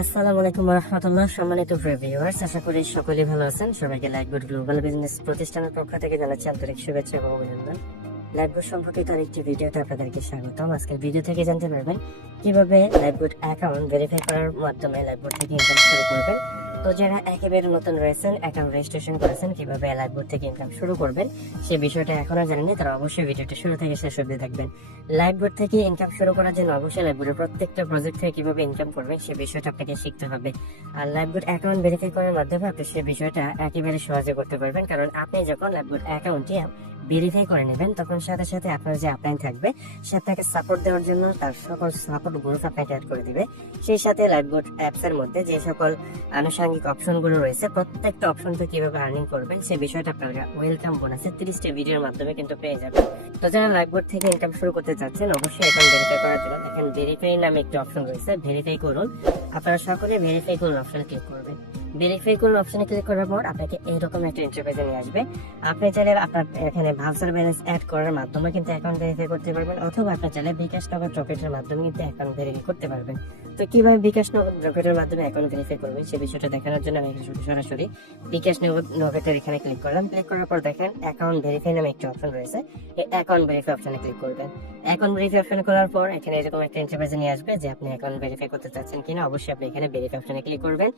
আসসালামু আলাইকুম ওয়া রাহমাতুল্লাহ। সম্মানিত ভিউয়ার্স, আশা করি সকলেই ভালো আছেন। সবাইকে লাইফবোট গ্লোবাল বিজনেস প্রতিষ্ঠানের পক্ষ থেকে জানাচ্ছি আন্তরিক শুভেচ্ছা এবং অভিনন্দন। লাইফবোট সম্পর্কিত আরেকটি ভিডিওতে আপনাদেরকে স্বাগতম। আজকের ভিডিও থেকে জানতে পারবেন কিভাবে লাইফবোট অ্যাকাউন্ট ভেরিফাই করার মাধ্যমে লাইফবোট থেকে ইনকাম শুরু করবেন। তো যারা একেবারে নতুন রয়েছেন, অ্যাকাউন্ট রেজিস্ট্রেশন করেছেন, কিভাবে লাইফবোট থেকে ইনকাম শুরু করবেন সেই বিষয়টা এখনো জানেননি, তারা অবশ্যই ভিডিওটা শুরু থেকে শেষ অবধি দেখবেন। লাইফবোট থেকে ইনকাম শুরু করার জন্য অবশ্যই লাইফবোটের প্রত্যেকটা প্রজেক্ট থেকে কিভাবে ইনকাম করবেন সেই বিষয়টা আপনাকে শিখতে হবে। আর লাইফবোট অ্যাকাউন্ট ভেরিফাই করার মাধ্যমে আপনি সেই বিষয়টা একেবারে সহজে করতে পারবেন, কারণ আপনি যখন লাইফবোট অ্যাকাউন্টটি ভেরিফাই করে নেবেন তখন সাথে সাথে আপনার যে আপলাইন থাকবে সে আপনাকে সাপোর্ট দেওয়ার জন্য তার সকল সাপোর্ট গ্রুপ আপনাকে অ্যাড করে দিবে। সেই সাথে লাইফবোট অ্যাপস এর মধ্যে যে সকল আনুষঙ্গিক অপশন গুলো রয়েছে প্রত্যেকটা অপশন থেকে কিভাবে আর্নিং করবেন সেই বিষয়টা আপনারা ওয়েলকাম বোনাসে 30টা ভিডিওর মাধ্যমে কিন্তু পেয়ে যাবেন। তো যারা লাইফবোট থেকে ইনকাম শুরু করতে চাচ্ছেন অবশ্যই অ্যাকাউন্ট ভেরিফাই করার জন্য দেখেন ভেরিফাই নামে একটি অপশন রয়েছে, ভেরিফাই করুন। আপনারা সকলে ভেরিফাই করুন অপশনে ক্লিক করবেন। ভেরিফাই করুন অপশনে ক্লিক করার পর আপনাকে এইরকম একটা ইন্টারফেসে নিয়ে আসবে। আপনি চাইলে আপনার এখানে ভাউচার ব্যালেন্স অ্যাড করার মাধ্যমে কিন্তু অ্যাকাউন্ট ভেরিফাই করতে পারবেন, অথবা আপনি চাইলে বিকাশ নগদ রকেটের মাধ্যমে কিন্তু অ্যাকাউন্ট ভেরিফাই করতে পারবেন। তো কিভাবে বিকাশ নগদ রকেটের মাধ্যমে অ্যাকাউন্ট ভেরিফাই করবেন সেই বিষয়টা দেখানোর জন্য আমি সরাসরি বিকাশ নগদ রকেটের এখানে ক্লিক করলাম। ক্লিক করার পর দেখেন অ্যাকাউন্ট ভেরিফাই নামে একটি অপশন রয়েছে, এই অ্যাকাউন্ট ভেরিফাই অপশনে ক্লিক করবেন। অ্যাকাউন্ট ভেরিফাই অপশনে করার পর এখানে এরকম একটা ইন্টারফেসে নিয়ে আসবে যে আপনি অ্যাকাউন্ট ভেরিফাই করতে চাচ্ছেন কিনা। অবশ্যই আপনি এখানে ভেরিফাই অপশনে ক্লিক করবেন।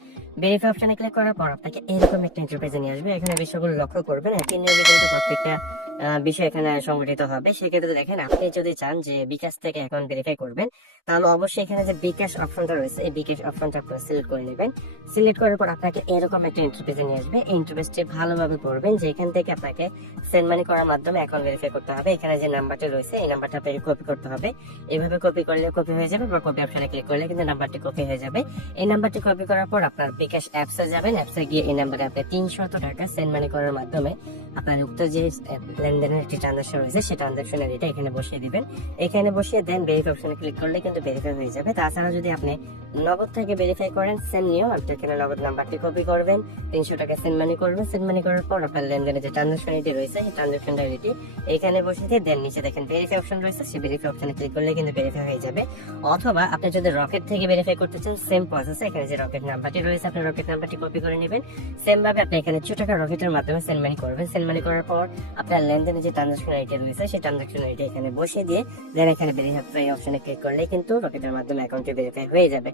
ভেরিফাই অপশনে ক্লিক করার পর আপনাকে এরকম একটা ইন্টারফেসে নিয়ে আসবে। এখানে বিষয়গুলো লক্ষ্য করবেন, একই নিয়মে কিন্তু প্রত্যেকটা বিষয় এখানে সংগঠিত হবে। সেক্ষেত্রে দেখেন আপনি যদি চান যে বিকাশ থেকে অ্যাকাউন্ট ভেরিফাই করবেন তাহলে অবশ্যই এখানে যে বিকাশ অপশনটা রয়েছে এই বিকাশ অপশনটা আপনারা সিলেক্ট করে নেবেন। সিলেক্ট করার পর আপনাকে এরকম একটা ইন্টারফেসে নিয়ে আসবে। এই ইন্টারফেসটি ভালোভাবে পড়বেন যে এখান থেকে আপনাকে সেন্ড মানি করার মাধ্যমে অ্যাকাউন্ট ভেরিফাই করতে হবে। এখানে যে নাম্বারটা রয়েছে এই নাম্বারটা আপনাকে কপি করতে হবে। এইভাবে কপি করলে কপি হয়ে যাবে, বা কপি অপশনে ক্লিক করলে কিন্তু নাম্বারটি কপি হয়ে যাবে। এই নাম্বারটি কপি করার পর আপনার বিকাশ অ্যাপসে যাবেন। অ্যাপসে গিয়ে এই নাম্বারে আপনি 300 টাকা সেন্ড মানি করার মাধ্যমে আপনার উক্ত যে লেনদেনের একটি ট্রানজাকশন রয়েছে সেই ট্রানজাকশন আইডিটা এখানে বসিয়ে দিবেন। এখানে বসিয়ে দেন ভেরিফাই অপশনে ক্লিক করলে কিন্তু ভেরিফাই হয়ে যাবে। তাছাড়া যদি আপনি নগদ থেকে ভেরিফাই করেন সেম নিয়ম, আপনি এখানে নগদ নাম্বারটি কপি করবেন, 300 টাকা সেন্ড মানি করবেন। সেন্ড মানি করার পর আপনার লেনদেনের যে ট্রানজাকশন আইডি রয়েছে সেই ট্রানজাকশন আইডিটি এখানে বসিয়ে দিয়ে দেন নিচে দেখেন ভেরিফাই অপশন রয়েছে, সেই ভেরিফাই অপশনে ক্লিক করলে কিন্তু ভেরিফাই হয়ে যাবে। অথবা আপনি যদি রকেট থেকে ভেরিফাই করতে চান সেম প্রসেসে এখানে যে রকেট নাম্বারটি রয়েছে আপনি রকেট নাম্বারটি কপি করে নেবেন। সেম ভাবে আপনি এখানে 2 টাকা রকেটের মাধ্যমে সেন্ড মানি করবেন। সেন্ড মানি করার পর আপনার লেনদেনের যে ট্রানজাকশন আইডি রয়েছে সেই ট্রানজাকশন আইডি এখানে বসিয়ে দিয়ে দেন এখানে ভেরিফাই অপশনে ক্লিক করলে কিন্তু রকেটের মাধ্যমে অ্যাকাউন্টটি ভেরিফাই হয়ে যাবে।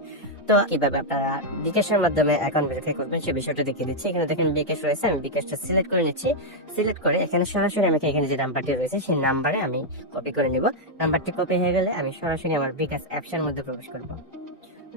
তো কিভাবে আপনারা বিকাশের মাধ্যমে অ্যাকাউন্ট ভেরিফাই করবেন সেই বিষয়টা দেখিয়ে দিচ্ছি। এখানে দেখেন বিকাশ রয়েছে, আমি বিকাশটা সিলেক্ট করে নিচ্ছি। সিলেক্ট করে এখানে সরাসরি আমাকে এখানে যে নাম্বারটি রয়েছে সেই নাম্বারে আমি কপি করে নিব। নাম্বারটি কপি হয়ে গেলে আমি সরাসরি আমার বিকাশ অ্যাপসের মধ্যে প্রবেশ করব।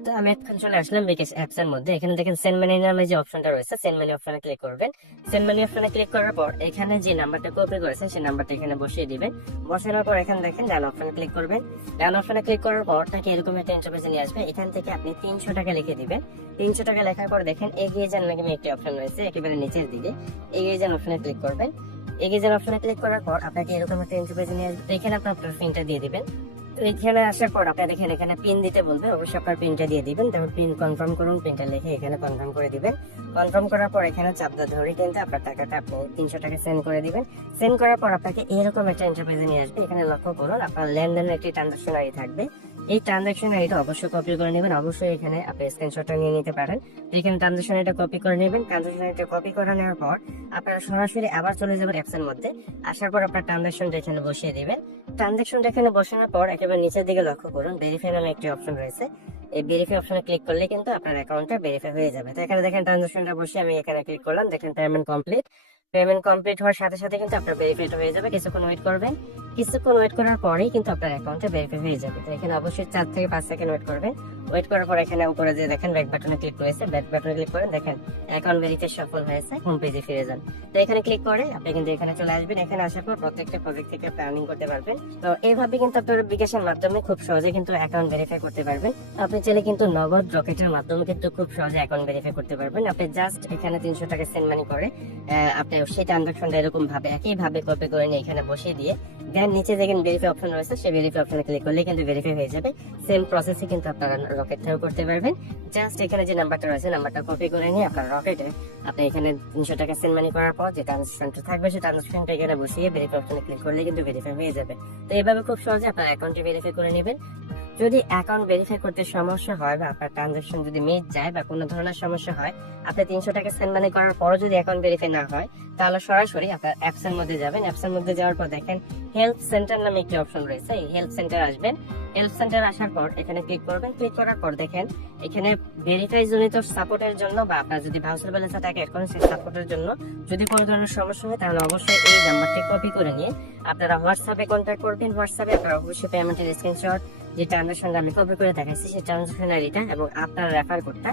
তো আমি এখন চলে আসলাম বিকাশ অ্যাপস এর মধ্যে। এখানে দেখেন সেন্ড মানি নামে যে অপশনটা রয়েছে সেন্ড মানি অপশনে ক্লিক করবেন। সেন্ড মানি অপশনে ক্লিক করার পর এখানে যে নাম্বারটা কপি করেছেন সেই নাম্বারটা এখানে বসিয়ে দিবেন। বসানোর পর এখানে দেখেন ডান অপশনে ক্লিক করবেন। ডান অপশনে ক্লিক করার পর তাকে এরকম একটা ইন্টারফেসে নিয়ে আসবে। এখান থেকে আপনি 300 টাকা লিখে দিবেন। 300 টাকা লেখার পর দেখেন এগিয়ে যান নাকি একটি অপশন রয়েছে একেবারে নিচের দিকে, এগিয়ে যান অপশনে ক্লিক করবেন। এগিয়ে যান অপশনে ক্লিক করার পর আপনাকে এরকম একটা ইন্টারফেসে নিয়ে আসবে। এখানে আপনার পিনটা দিয়ে দিবেন। তো এখানে আসার পর আপনারা দেখেন এখানে পিন দিতে বলবে, অবশ্যই আপনার পিনটা দিয়ে দিবেন। তারপর পিন কনফার্ম করুন, পিনটা লিখে এখানে কনফার্ম করে দিবেন। কনফার্ম করার পর এখানে চাপ ধরে কিন্তু আপনার টাকাটা আপনি 300 টাকা সেন্ড করে দিবেন। সেন্ড করার পর আপনাকে এরকম একটা ইন্টারফেসে নিয়ে আসবে। এখানে লক্ষ্য করুন আপনার লেনদেনের একটি ট্রানজাকশন আইডি থাকবে। এই ট্রানজাকশন আইডিটা অবশ্যই কপি করে নেবেন। অবশ্যই এখানে আপনি স্ক্রিনশটটা নিয়ে নিতে পারেন। এখানে ট্রানজাকশন আইডিটা কপি করে নেবেন। ট্রানজাকশন আইডিটা কপি করে নেওয়ার পর আপনারা সরাসরি আবার চলে যাবেন অ্যাপসের মধ্যে। আসার পর আপনার ট্রানজাকশনটা এখানে বসিয়ে দিবেন। ট্রানজাকশনটা এখানে বসানোর পর একেবারে নিচের দিকে লক্ষ্য করুন ভেরিফাই নামে একটি অপশন রয়েছে। এই ভেরিফাই অপশনে ক্লিক করলে কিন্তু আপনার অ্যাকাউন্টটা ভেরিফাই হয়ে যাবে। তো এখানে দেখেন ট্রানজাকশনটা বসে আমি এখানে ক্লিক করলাম, দেখেন পেমেন্ট কমপ্লিট। পেমেন্ট কমপ্লিট হওয়ার সাথে সাথে কিন্তু আপনার ভেরিফাইড হয়ে যাবে। কিছুক্ষণ ওয়েট করবেন। কিছুক্ষণ ওয়েট করার পরেই কিন্তু আপনার অ্যাকাউন্টটা ভেরিফাই হয়ে যাবে। তো এখানে অবশ্যই 4 থেকে 5 সেকেন্ড ওয়েট করবেন। ওয়েট করার পর এখানে উপরে যে দেখেন ব্যাক বাটনে ক্লিক করেছে, ব্যাক বাটনে ক্লিক করেন, দেখেন অ্যাকাউন্ট ভেরিফাই সফল হয়েছে, হোম পেজে ফিরে যান। তো এখানে ক্লিক করে আপনি কিন্তু এখানে চলে আসবেন। এখানে আসার পর প্রত্যেকটা প্রজেক্ট থেকে আপনি আর্নিং করতে পারবেন। তো এইভাবে কিন্তু আপনার বিকাশের মাধ্যমে খুব সহজে কিন্তু অ্যাকাউন্ট ভেরিফাই করতে পারবেন। আপনি চাইলে কিন্তু নগদ রকেটের মাধ্যমে কিন্তু খুব সহজে অ্যাকাউন্ট ভেরিফাই করতে পারবেন। আপনি জাস্ট এখানে 300 টাকা সেন্ড মানি করে আপনি সেই ট্রানজাকশনটা এরকম ভাবে একইভাবে কপি করে নিয়ে এখানে বসিয়ে দিয়ে দেন নিচে দেখেন ভেরিফাই অপশন রয়েছে, সেই ভেরিফাই অপশনে ক্লিক করলে কিন্তু ভেরিফাই হয়ে যাবে। সেম প্রসেসে কিন্তু আপনারা রকেট থেকেও করতে পারবেন। জাস্ট এখানে যে নাম্বারটা রয়েছে নাম্বারটা কপি করে নিয়ে আপনার রকেটে আপনি এখানে 300 টাকা সেন্ড মানি করার পর যে ট্রানজাকশনটা থাকবে সেই ট্রানজাকশনটা এখানে বসিয়ে ভেরিফাই অপশনে ক্লিক করলে কিন্তু ভেরিফাই হয়ে যাবে। তো এইভাবে খুব সহজে আপনার অ্যাকাউন্টটি ভেরিফাই করে নেবেন। যদি অ্যাকাউন্ট ভেরিফাই করতে সমস্যা হয় বা আপনার ট্রানজাকশন যদি মিস যায় বা কোনো ধরনের সমস্যা হয়, আপনি 300 টাকা সেন্ড মানি করার পরও যদি অ্যাকাউন্ট ভেরিফাই না হয়, তাহলে সরাসরি আপনার অ্যাপস এর মধ্যে যাবেন। অ্যাপস এর মধ্যে যাওয়ার পর দেখেন হেল্প সেন্টার নামে একটি অপশন রয়েছে। এই হেল্প সেন্টার আসবেন। হেল্প সেন্টার আসার পর এখানে ক্লিক করবেন। ক্লিক করার পর দেখেন এখানে ভেরিফাই জনিত সাপোর্টের জন্য বা আপনার যদি ভাউচার ব্যালেন্স টাকা অ্যাড করেন সেই সাপোর্টের জন্য যদি কোনো ধরনের সমস্যা হয়, তাহলে অবশ্যই এই নাম্বারটি কপি করে নিয়ে আপনারা হোয়াটসঅ্যাপে কন্ট্যাক্ট করবেন। হোয়াটসঅ্যাপে আপনারা অবশ্যই পেমেন্টের স্ক্রিনশট, যে ট্রানজাকশনটা আমি কপি করে দেখাইছি সেই ট্রানজাকশন আইডিটা এবং আপনার রেফার কোডটা,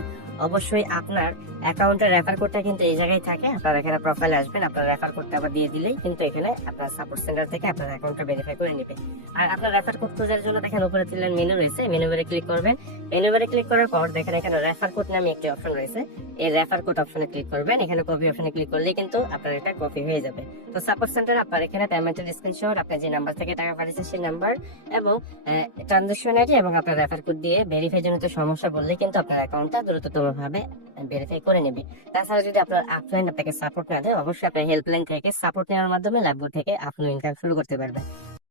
অবশ্যই আপনার অ্যাকাউন্টের রেফার কোডটা কিন্তু এই জায়গায় থাকে। আপনারা এখানে প্রোফাইলে আসবেন, আপনার রেফার কোডটা আবার দিয়ে দিলেই কিন্তু এখানে আপনার সাপোর্ট সেন্টার থেকে আপনার অ্যাকাউন্টটা ভেরিফাই করে নেবে। আর আপনার রেফার কোড খোঁজার জন্য দেখেন উপরে দিলেন মেনু রয়েছে, মেনু বারে ক্লিক করবেন। মেনু বারে ক্লিক করার পর দেখেন এখানে রেফার কোড নামে একটি অপশন রয়েছে। এই রেফার কোড অপশনে ক্লিক করবেন। এখানে কপি অপশনে ক্লিক করলেই কিন্তু আপনার এটা কপি হয়ে যাবে। তো সাপোর্ট সেন্টার আপনার এখানে পেমেন্টের স্ক্রিনশট, আপনার যে নাম্বার থেকে টাকা পাঠিয়েছে সেই নাম্বার এবং ট্রানজাকশন আইডি এবং আপনার রেফার কোড দিয়ে ভেরিফাই জনিত সমস্যা বললে কিন্তু আপনার অ্যাকাউন্টটা দ্রুততম ভাবে ভেরিফাই করে নেবে। তাছাড়া যদি আপনার আপলাইন আপনাকে সাপোর্ট না দেয়, অবশ্যই আপনার হেল্পলাইন থেকে সাপোর্ট নেওয়ার মাধ্যমে লাইভবোর্ড থেকে আপনি ইনকাম শুরু করতে পারবেন।